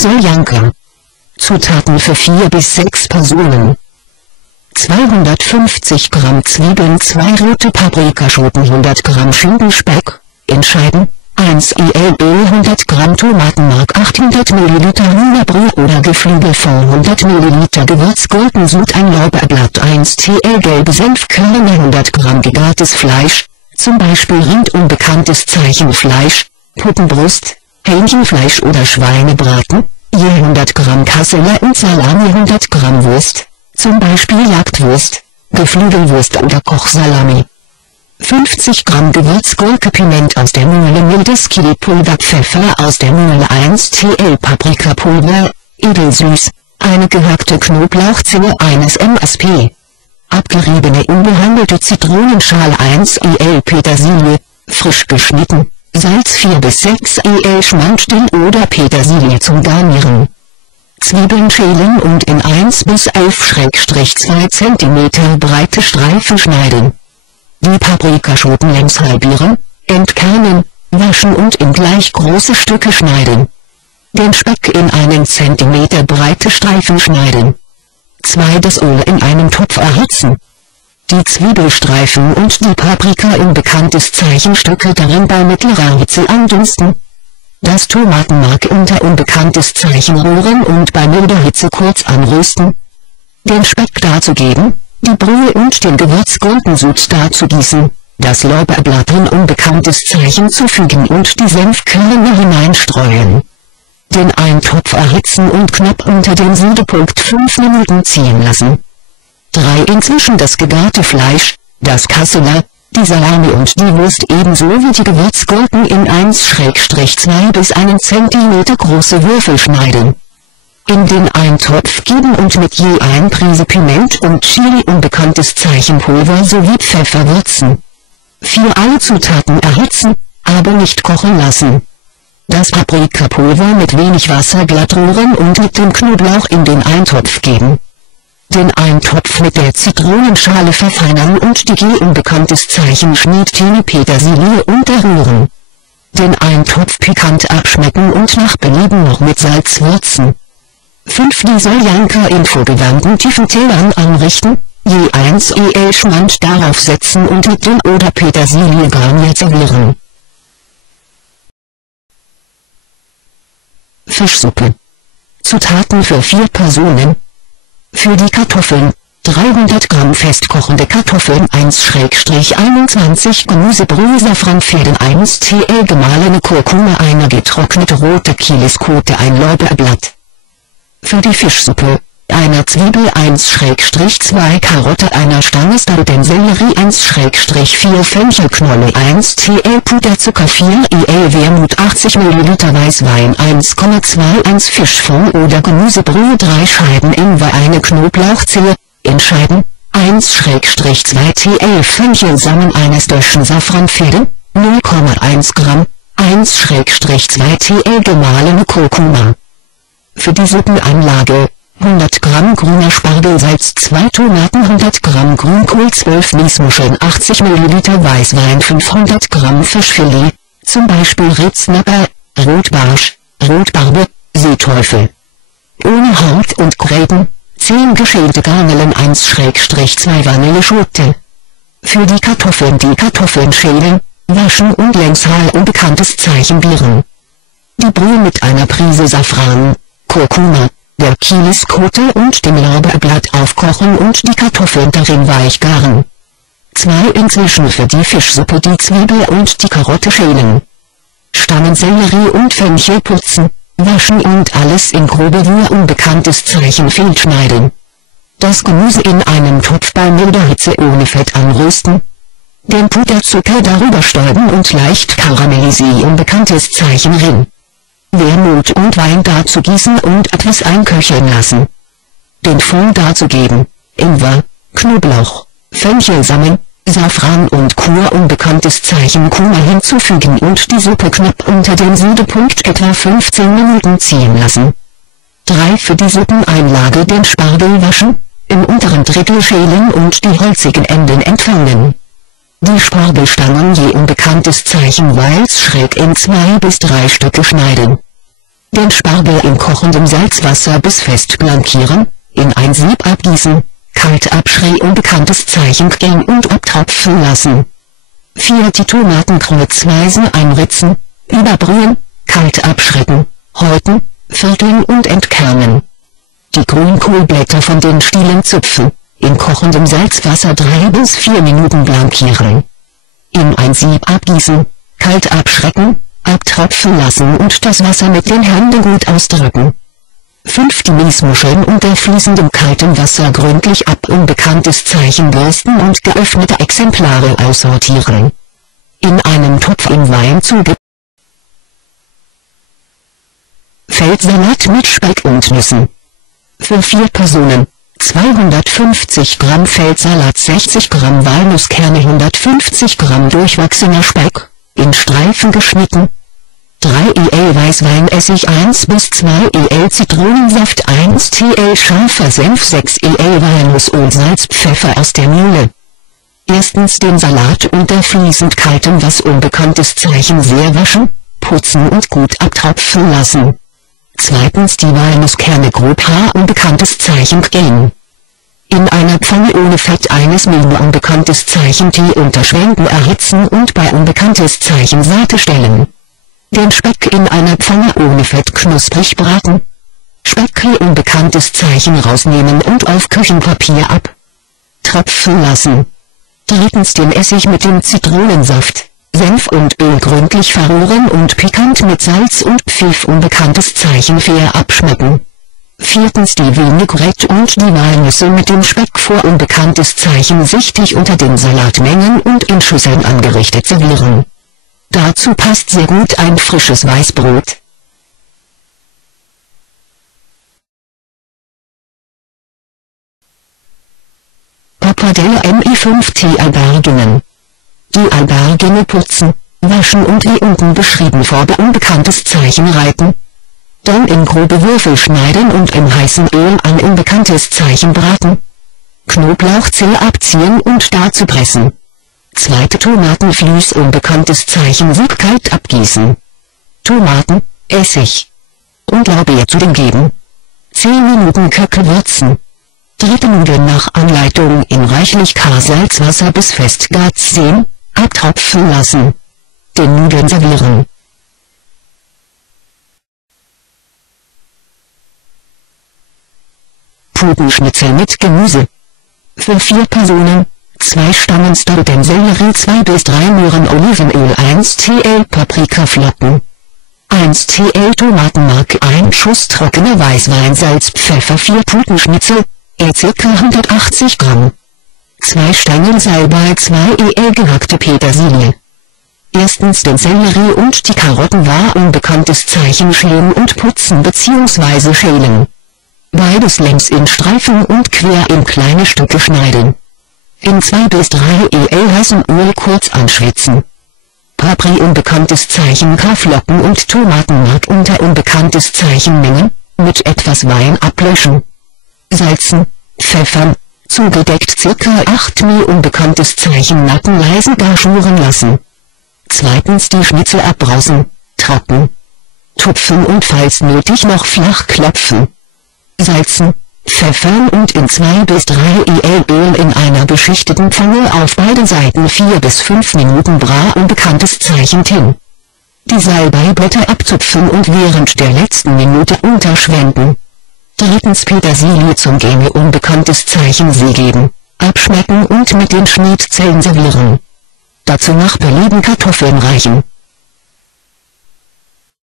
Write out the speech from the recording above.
Soljanka. Zutaten für 4 bis 6 Personen: 250 Gramm Zwiebeln, 2 rote Paprikaschoten, 100 Gramm Schinkenspeck, in Scheiben, 1 Öl, 100 Gramm Tomatenmark, 800 ml Hühnerbrühe oder Geflügelfond, 100 ml Gewürzgurkensud, ein Lorbeerblatt, 1 Teelöffel gelbe Senfkörner, 100 Gramm gegartes Fleisch, zum Beispiel Rind, unbekanntes Zeichenfleisch, Puppenbrust, Hähnchenfleisch oder Schweinebraten, je 100 Gramm Kasseler und Salami, 100 Gramm Wurst, zum Beispiel Jagdwurst, Geflügelwurst oder Kochsalami. 50 Gramm Gewürzgurke, Piment aus der Mühle, mildes Chilipulver, Pfeffer aus der Mühle, 1 Teelöffel Paprikapulver, edelsüß, eine gehackte Knoblauchzehe, 1 MSP. Abgeriebene unbehandelte Zitronenschale, 1 Öl Petersilie, frisch geschnitten, Salz, 4 bis 6 Öl Schmandstiel oder Petersilie zum Garnieren. Zwiebeln schälen und in 1 bis 11/2 cm breite Streifen schneiden. Die Paprikaschoten längs halbieren, entkernen, waschen und in gleich große Stücke schneiden. Den Speck in 1 cm breite Streifen schneiden. 2 das Öl in einem Topf erhitzen. Die Zwiebelstreifen und die Paprika in bekanntes Zeichenstücke darin bei mittlerer Hitze andünsten. Das Tomatenmark unter unbekanntes Zeichen rühren und bei milder Hitze kurz anrösten. Den Speck dazugeben, die Brühe und den Gewürzgurkensud dazugießen, das Lorbeerblatt in unbekanntes Zeichen zufügen und die Senfkörner hineinstreuen. Den Eintopf erhitzen und knapp unter dem Siedepunkt 5 Minuten ziehen lassen. 3 inzwischen das gegarte Fleisch, das Kasseler, die Salami und die Wurst ebenso wie die Gewürzgurken in 1/2 bis 1 cm große Würfel schneiden. In den Eintopf geben und mit je 1 Prise Piment und Chili unbekanntes Zeichenpulver sowie Pfeffer würzen. 4 alle Zutaten erhitzen, aber nicht kochen lassen. Das Paprikapulver mit wenig Wasser glatt rühren und mit dem Knoblauch in den Eintopf geben. Den Eintopf mit der Zitronenschale verfeinern und die je unbekanntes Zeichen Schnittchen Petersilie unterrühren. Den Eintopf pikant abschmecken und nach Belieben noch mit Salz würzen. 5 die Soljanka in vorgewärmten tiefen Tellern anrichten, je 1 Öl Schmand darauf setzen und mit Dill oder Petersilie garniert servieren. Fischsuppe. Zutaten für 4 Personen. Für die Kartoffeln, 300 Gramm festkochende Kartoffeln, 1/21 Gemüsebrühe, Safranfäden, 1 Teelöffel gemahlene Kurkuma, eine getrocknete rote Kielischote, ein Lorbeerblatt. Für die Fischsuppe, einer Zwiebel, 1/2 Karotte, einer Stange Stauden-Sellerie, 1/4 Fenchelknolle, 1 Teelöffel Puderzucker, 4 Öl Wermut, 80 ml Weißwein, 1,21 Fischfond oder Gemüsebrühe, 3 Scheiben Ingwer, eine Knoblauchzehe, in Scheiben, 1/2 Teelöffel Fenchelsamen, eines Döschen Safranfäden, 0,1 Gramm, 1/2 Teelöffel gemahlene Kurkuma. Für die Suppenanlage, 100 Gramm grüner Spargelsalz, 2 Tomaten, 100 Gramm Grünkohl, 12 Miesmuscheln, 80 ml Weißwein, 500 Gramm Fischfilet, zum Beispiel Ritznapper, Rotbarsch, Rotbarbe, Seeteufel. Ohne Haut und Gräten, 10 geschälte Garnelen, 1/2 Vanilleschote. Für die Kartoffeln schälen, waschen und längs unbekanntes Zeichen gären. Die Brühe mit einer Prise Safran, Kurkuma, der Kielischote und dem Lorbeerblatt aufkochen und die Kartoffeln darin weich garen. 2 inzwischen für die Fischsuppe die Zwiebel und die Karotte schälen. Stangensellerie und Fenchel putzen, waschen und alles in grobe Ruhe unbekanntes Zeichen fehlschneiden. Das Gemüse in einem Topf bei milder Hitze ohne Fett anrösten. Den Puderzucker darüber stäuben und leicht karamellisieren unbekanntes Zeichen rin. Wermut und Wein dazu gießen und etwas einköcheln lassen. Den Fond dazugeben, Ingwer, Knoblauch, Fenchelsamen, Safran und Kur unbekanntes Zeichen Kuma hinzufügen und die Suppe knapp unter dem Siedepunkt etwa 15 Minuten ziehen lassen. 3 für die Suppeneinlage den Spargel waschen, im unteren Drittel schälen und die holzigen Enden entfernen. Die Spargelstangen je unbekanntes Zeichen weiß schräg in 2 bis 3 Stücke schneiden. Den Spargel in kochendem Salzwasser bis fest blankieren, in ein Sieb abgießen, kalt abschreien, unbekanntes Zeichen gehen und abtropfen lassen. 4. Die Tomaten kreuzweise einritzen, überbrühen, kalt abschrecken, häuten, vierteln und entkernen. Die Grünkohlblätter von den Stielen zupfen, in kochendem Salzwasser 3 bis 4 Minuten blankieren. In ein Sieb abgießen, kalt abschrecken, abtropfen lassen und das Wasser mit den Händen gut ausdrücken. 5. Die Miesmuscheln unter fließendem kaltem Wasser gründlich ab, unbekanntes Zeichen bürsten und geöffnete Exemplare aussortieren. In einem Topf in Wein zugeben. Feldsalat mit Speck und Nüssen. Für 4 Personen, 250 Gramm Feldsalat, 60 Gramm Walnusskerne, 150 Gramm durchwachsener Speck, in Streifen geschnitten, 3 el Weißweinessig, 1 bis 2 el Zitronensaft, 1 tl scharfer Senf, 6 el Walnussöl, Salz, Pfeffer aus der Mühle. Erstens den Salat unter fließend kaltem Wasser, unbekanntes Zeichen, sehr waschen, putzen und gut abtropfen lassen. Zweitens die Walnusskerne grob unbekanntes Zeichen gehen. In einer Pfanne ohne Fett eines Ml unbekanntes Zeichen Tee unterschwenken, erhitzen und bei unbekanntes Zeichen Seite stellen. Den Speck in einer Pfanne ohne Fett knusprig braten. Speck unbekanntes Zeichen rausnehmen und auf Küchenpapier abtropfen lassen. Drittens den Essig mit dem Zitronensaft, Senf und Öl gründlich verrühren und pikant mit Salz und Pfiff unbekanntes Zeichen fair abschmecken. Viertens die Vinaigrette und die Walnüsse mit dem Speck vor unbekanntes Zeichen sichtig unter den Salat mengen und in Schüsseln angerichtet servieren. Dazu passt sehr gut ein frisches Weißbrot. Pappardelle Mi5T Alberginen. Die Albergine putzen, waschen und wie unten beschrieben vor unbekanntes Zeichen reiten. Dann in grobe Würfel schneiden und im heißen Öl an unbekanntes Zeichen braten. Knoblauchzehe abziehen und dazu pressen. 2. Tomatenflüs unbekanntes Zeichen Sieb kalt abgießen. Tomaten, Essig und Lorbeer zu dem geben. 10 Minuten Köcke würzen. 3. Nudeln nach Anleitung in reichlich Salzwasser bis fest Gas sehen, abtropfen lassen. Den Nudeln servieren. Putenschnitzel mit Gemüse. Für 4 Personen, 2 Stangen Staudensellerie, 2 bis 3 Möhren Olivenöl, 1 tl Paprikaflocken, 1 tl Tomatenmark, 1 Schuss trockener Weißwein, Salz, Pfeffer, 4 Putenschnitzel, ca. 180 Gramm. 2 Stangen Salbei, 2 el gehackte Petersilie. Erstens den Sellerie und die Karotten war unbekanntes Zeichen schälen und putzen bzw. schälen. Beides längs in Streifen und quer in kleine Stücke schneiden. In 2 bis 3 el heißem Öl kurz anschwitzen. Papri unbekanntes Zeichen Kafflocken und Tomatenmark unter unbekanntes Zeichen mengen, mit etwas Wein ablöschen. Salzen, pfeffern, zugedeckt ca. 8 ml unbekanntes Zeichen Nacken leise gar schuren lassen. Zweitens die Schnitzel abbrausen, trocken, tupfen und falls nötig noch flach klopfen. Salzen, pfeffern und in 2 bis 3 el Öl in einer beschichteten Pfanne auf beiden Seiten 4 bis 5 Minuten unbekanntes Zeichen hin. Die Salbeiblätter abzupfen und während der letzten Minute unterschwenken. Drittens Petersilie zum Gene unbekanntes Zeichen See geben, abschmecken und mit den Schnietzellen servieren. Dazu nach Belieben Kartoffeln reichen.